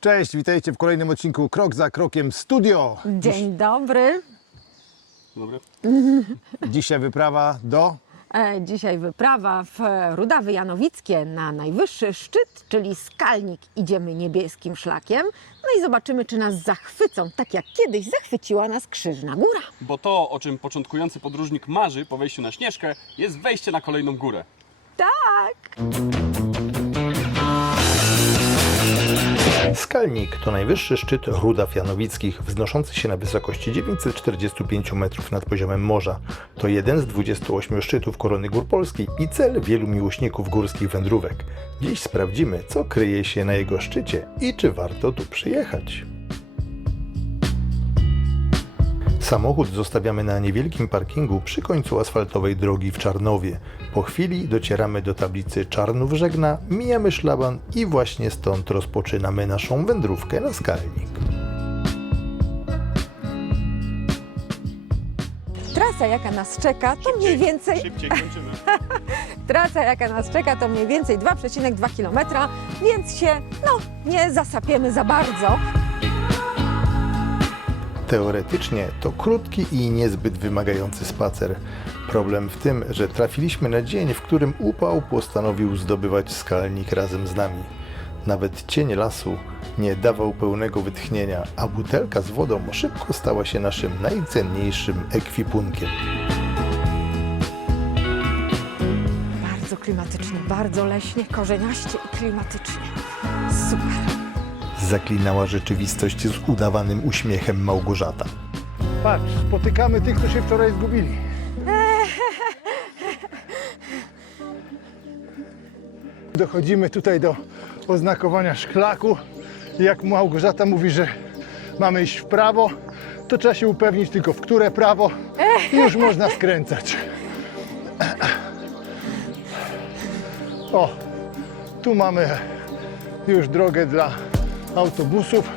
Cześć, witajcie w kolejnym odcinku Krok za Krokiem Studio. Dzień dobry. Dobry. Dzisiaj wyprawa do... Dzisiaj wyprawa w Rudawy Janowickie na najwyższy szczyt, czyli Skalnik. Idziemy niebieskim szlakiem. No i zobaczymy, czy nas zachwycą, tak jak kiedyś zachwyciła nas Krzyżna Góra. Bo to, o czym początkujący podróżnik marzy po wejściu na Śnieżkę, jest wejście na kolejną górę. Tak! Skalnik to najwyższy szczyt Rudaw Janowickich, wznoszący się na wysokości 945 metrów nad poziomem morza. To jeden z 28 szczytów Korony Gór Polskiej i cel wielu miłośników górskich wędrówek. Dziś sprawdzimy, co kryje się na jego szczycie i czy warto tu przyjechać. Samochód zostawiamy na niewielkim parkingu przy końcu asfaltowej drogi w Czarnowie. Po chwili docieramy do tablicy Czarnów-Żegna, mijamy szlaban i właśnie stąd rozpoczynamy naszą wędrówkę na Skalnik. Trasa, jaka nas czeka, to mniej więcej... Szybciej kończymy. Trasa, jaka nas czeka, to mniej więcej 2,2 km, więc się, nie zasapiemy za bardzo. Teoretycznie to krótki i niezbyt wymagający spacer. Problem w tym, że trafiliśmy na dzień, w którym upał postanowił zdobywać Skalnik razem z nami. Nawet cień lasu nie dawał pełnego wytchnienia, a butelka z wodą szybko stała się naszym najcenniejszym ekwipunkiem. Bardzo klimatycznie, bardzo leśnie, korzeniaście i klimatycznie. Super. Zaklinała rzeczywistość z udawanym uśmiechem Małgorzata. Patrz, spotykamy tych, co się wczoraj zgubili. Dochodzimy tutaj do oznakowania szklaku. I jak Małgorzata mówi, że mamy iść w prawo, to trzeba się upewnić tylko w które prawo i już można skręcać. O, tu mamy już drogę dla autobusów.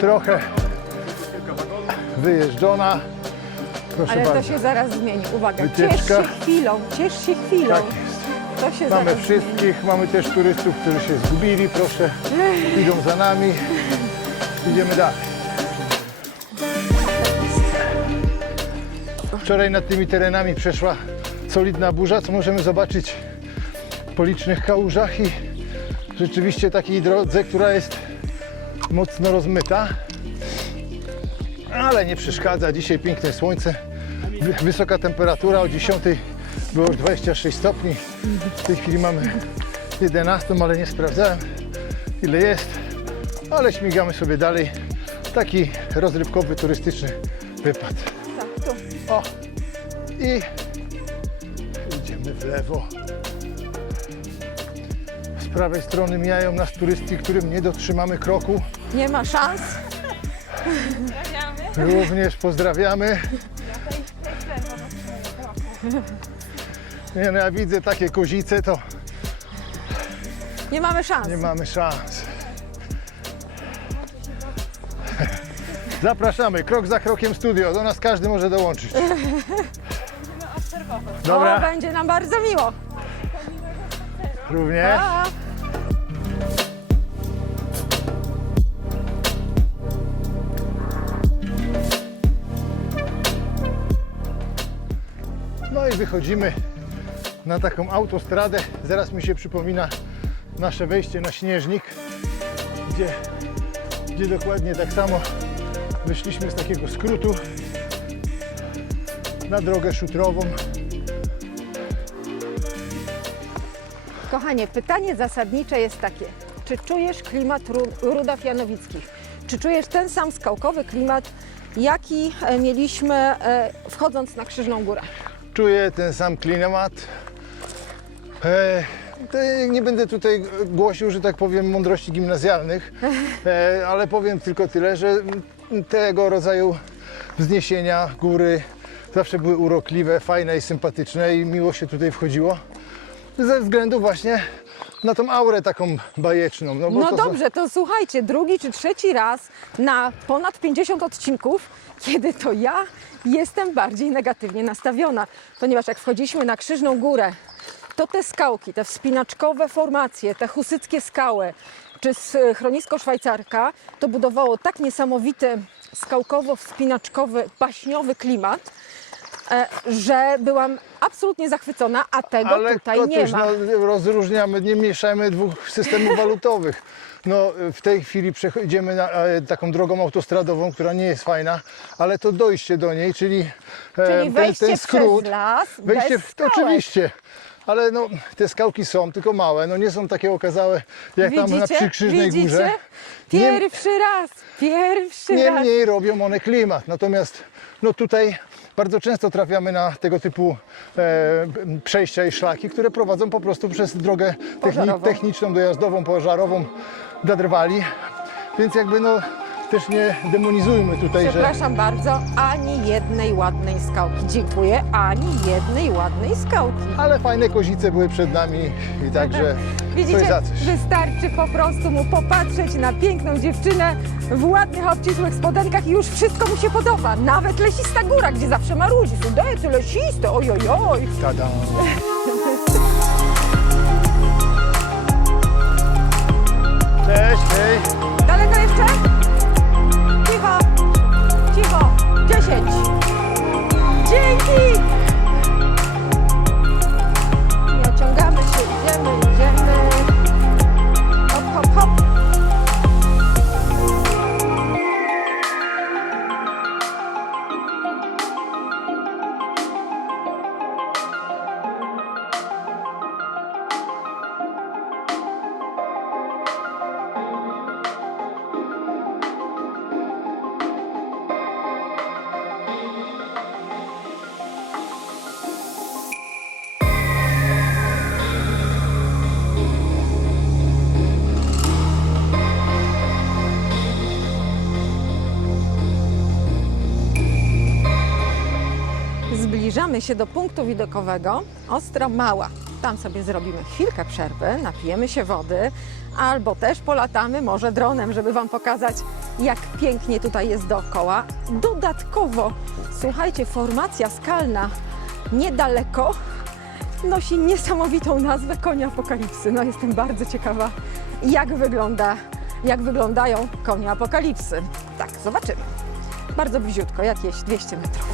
Trochę wyjeżdżona. Proszę Ale bardzo. to się zaraz zmieni. Uwaga, Wycieczka. ciesz się chwilą, ciesz się chwilą. Tak jest. To się Mamy zaraz zmieni. wszystkich, mamy też turystów, którzy się zgubili. Proszę, idą za nami. Idziemy dalej. Wczoraj nad tymi terenami przeszła solidna burza, co możemy zobaczyć po licznych kałużach i rzeczywiście takiej drodze, która jest mocno rozmyta, ale nie przeszkadza. Dzisiaj piękne słońce, wysoka temperatura, o 10 było już 26 stopni. W tej chwili mamy 11, ale nie sprawdzałem, ile jest, ale śmigamy sobie dalej. Taki rozrywkowy, turystyczny wypad. Tak, tu. O! I idziemy w lewo. Z prawej strony mijają nas turysty, którym nie dotrzymamy kroku. Nie ma szans. Również pozdrawiamy. Nie, no ja widzę takie kozice, to Nie mamy szans. nie mamy szans. Zapraszamy, krok za krokiem studio. Do nas każdy może dołączyć. O, Dobra, będzie nam bardzo miło. również. Pa. No i wychodzimy na taką autostradę. Zaraz mi się przypomina nasze wejście na Śnieżnik, gdzie dokładnie tak samo wyszliśmy z takiego skrótu na drogę szutrową. Kochanie, pytanie zasadnicze jest takie. Czy czujesz klimat Rudaw Janowickich? Czy czujesz ten sam skałkowy klimat, jaki mieliśmy wchodząc na Krzyżną Górę? Czuję ten sam klimat. Nie będę tutaj głosił, że tak powiem, mądrości gimnazjalnych, ale powiem tylko tyle, że tego rodzaju wzniesienia, góry zawsze były urokliwe, fajne i sympatyczne i miło się tutaj wchodziło. Ze względu właśnie na tą aurę taką bajeczną. Bo No to dobrze, to słuchajcie, drugi czy trzeci raz na ponad 50 odcinków, kiedy to ja jestem bardziej negatywnie nastawiona, ponieważ jak wchodziliśmy na Krzyżną Górę to te skałki, te wspinaczkowe formacje, te husyckie skały, czy schronisko Szwajcarka, to budowało tak niesamowity skałkowo-wspinaczkowy, baśniowy klimat, że byłam absolutnie zachwycona, a tego Ale tutaj nie Kotuś, ma. no, rozróżniamy, nie mieszajmy dwóch systemów walutowych. No, w tej chwili przechodzimy na taką drogą autostradową, która nie jest fajna, ale to dojście do niej, czyli, Czyli wejście ten skrót. przez las, Wejście bez to skałek. oczywiście, ale no, te skałki są, tylko małe, no nie są takie okazałe jak tam na Przykrzyżnej Górze. Pierwszy raz. Niemniej robią one klimat. Natomiast no tutaj bardzo często trafiamy na tego typu przejścia i szlaki, które prowadzą po prostu przez drogę Pożarową. techniczną, dojazdową, pożarową dla drwali. Więc jakby no też nie demonizujmy tutaj, że Przepraszam bardzo, ani jednej ładnej skałki. Dziękuję, ani jednej ładnej skałki. ale fajne kozice były przed nami i także coś Widzicie, za coś. wystarczy po prostu mu popatrzeć na piękną dziewczynę w ładnych, obcisłych spodenkach i już wszystko mu się podoba. Nawet lesista góra, gdzie zawsze marudzi. Sudety, lesiste, ojojoj. Tada. Cześć, hej. Daleko jeszcze? Cicho, cicho. 10. Dzięki! Nie ociągamy się, idziemy. Hop, hop, hop. Zbliżamy się do punktu widokowego Ostra Mała. Tam sobie zrobimy chwilkę przerwy, napijemy się wody, albo też polatamy może dronem, żeby Wam pokazać, jak pięknie tutaj jest dookoła. Dodatkowo, słuchajcie, formacja skalna niedaleko nosi niesamowitą nazwę Konie Apokalipsy. No jestem bardzo ciekawa, jak wyglądają konie Apokalipsy. Tak, zobaczymy. Bardzo bliziutko, jakieś 200 metrów.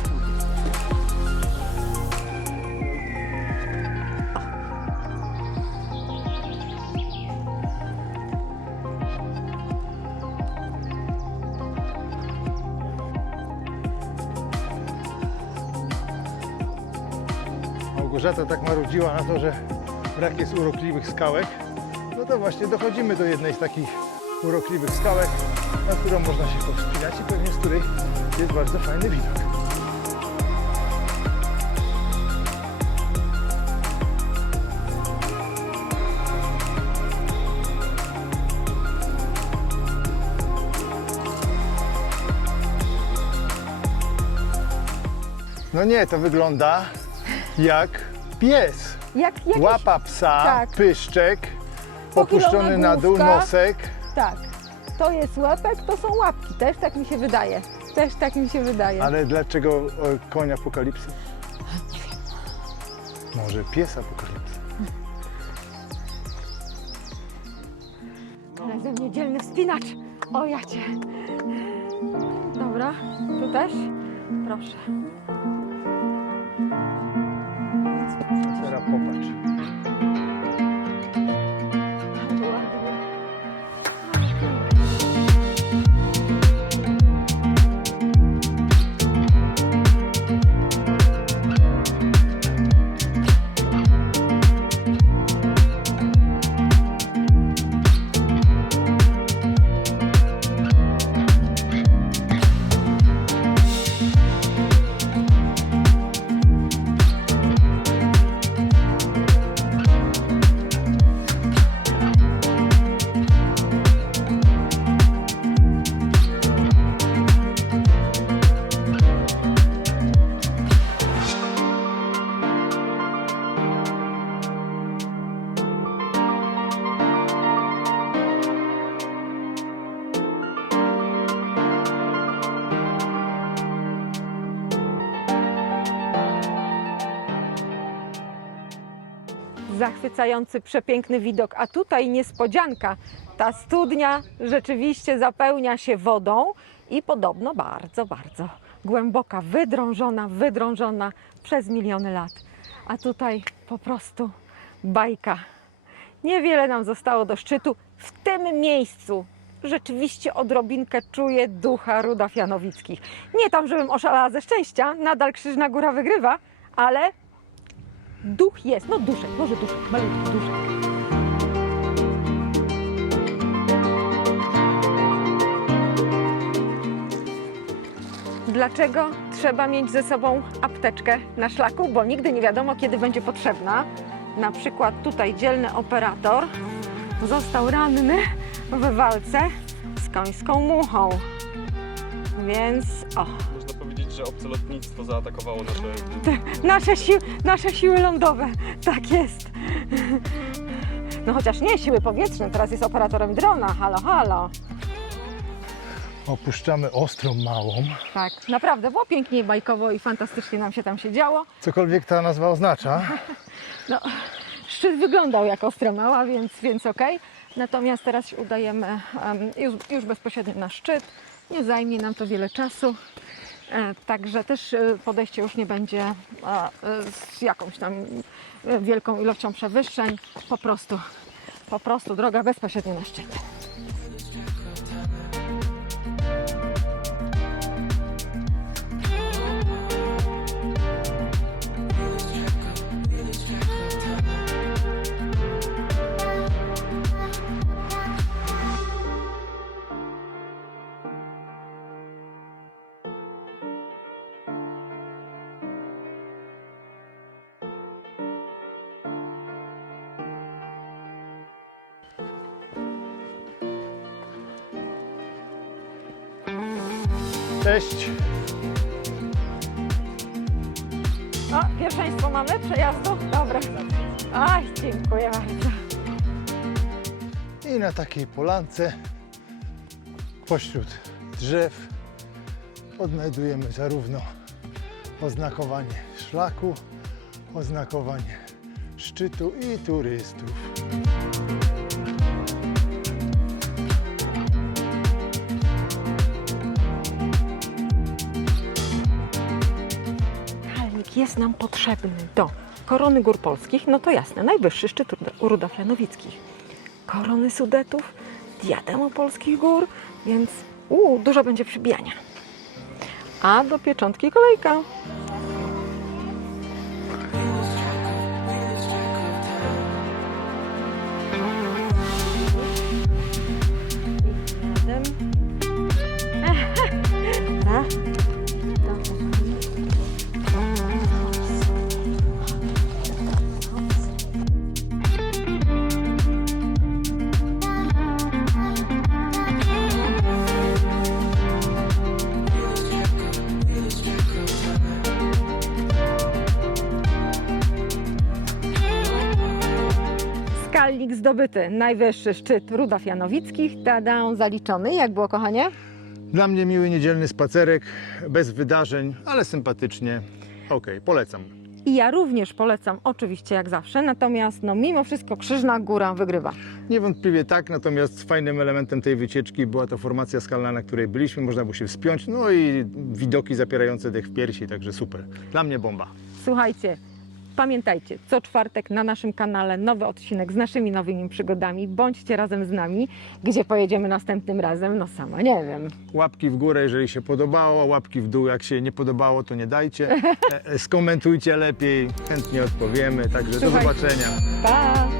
Małgorzata tak marudziła na to, że brak jest urokliwych skałek. No to właśnie dochodzimy do jednej z takich urokliwych skałek, na którą można się powspinać i pewnie z której jest bardzo fajny widok. No nie, to wygląda jak pies. Jak jakiś... Łapa psa, tak. pyszczek, Pochylona opuszczony na dół główka. nosek. Tak, to jest łapek, to są łapki. Też tak mi się wydaje. Też tak mi się wydaje. Ale dlaczego koń apokalipsy? Może pies apokalipsy? Ale ze mnie dzielny wspinacz. O ja cię. Dobra, tu też? Proszę. Teraz popatrz. Zachwycający, przepiękny widok. A tutaj niespodzianka. Ta studnia rzeczywiście zapełnia się wodą i podobno bardzo, bardzo głęboka, wydrążona przez miliony lat. A tutaj po prostu bajka. Niewiele nam zostało do szczytu. W tym miejscu rzeczywiście odrobinkę czuję ducha Rudaw Janowickich. Nie tam, żebym oszalała ze szczęścia, nadal Krzyżna Góra wygrywa, ale duch jest, no duszek, może duszek, malutki duszek. Dlaczego trzeba mieć ze sobą apteczkę na szlaku? Bo nigdy nie wiadomo, kiedy będzie potrzebna. Na przykład tutaj dzielny operator został ranny w walce z końską muchą. Więc o, Można powiedzieć, że obce lotnictwo zaatakowało nasze... nasze siły lądowe, tak jest. No chociaż nie siły powietrzne, teraz jest operatorem drona, halo, halo. Opuszczamy Ostrą Małą. Tak, naprawdę było pięknie, bajkowo i fantastycznie nam się tam się działo. Cokolwiek ta nazwa oznacza. No, szczyt wyglądał jak Ostra Mała, więc okej. Natomiast teraz się udajemy już bezpośrednio na szczyt. Nie zajmie nam to wiele czasu. Także też podejście już nie będzie z jakąś tam wielką ilością przewyższeń. Po prostu droga bezpośrednio na szczyt. Cześć. O, pierwszeństwo mamy przejazdu? Dobra. Aj, dziękuję bardzo. I na takiej polance pośród drzew odnajdujemy zarówno oznakowanie szlaku, oznakowanie szczytu i turystów. Kalnik jest nam potrzebny do korony gór polskich, no to jasne, najwyższy szczyt Rudaw Janowickich. Korony Sudetów, diademu polskich gór, więc dużo będzie przybijania. A do pieczątki kolejka. Skalnik zdobyty, najwyższy szczyt Rudaw Janowickich, tada, zaliczony. Jak było, kochanie? Dla mnie miły niedzielny spacerek, bez wydarzeń, ale sympatycznie. Okej, polecam. I ja również polecam, oczywiście jak zawsze, natomiast no, mimo wszystko Krzyżna Góra wygrywa. Niewątpliwie tak, natomiast fajnym elementem tej wycieczki była ta formacja skalna, na której byliśmy, można było się wspiąć, no i widoki zapierające dech w piersi, także super. Dla mnie bomba. Słuchajcie, pamiętajcie, co czwartek na naszym kanale nowy odcinek z naszymi nowymi przygodami. Bądźcie razem z nami. Gdzie pojedziemy następnym razem? No sama nie wiem. Łapki w górę, jeżeli się podobało, łapki w dół, jak się nie podobało, to nie dajcie. Skomentujcie lepiej, chętnie odpowiemy, także do Słuchajcie. zobaczenia. Pa!